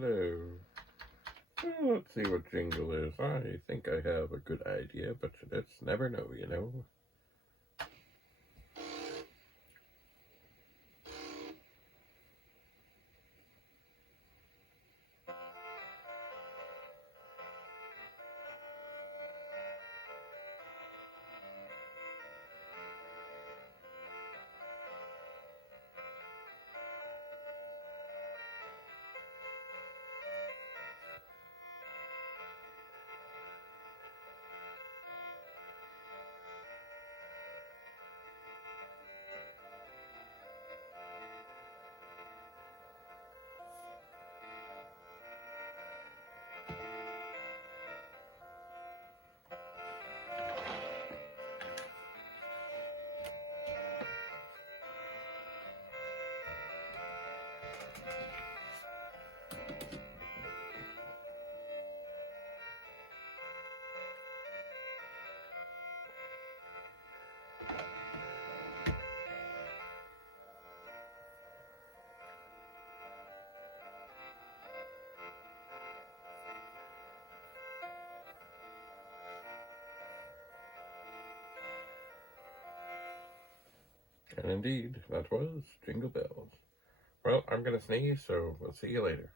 Hello. Well, let's see what jingle is. I think I have a good idea, but let's never know, you know. And indeed, that was Jingle Bells. Well, I'm going to sneeze, so we'll see you later.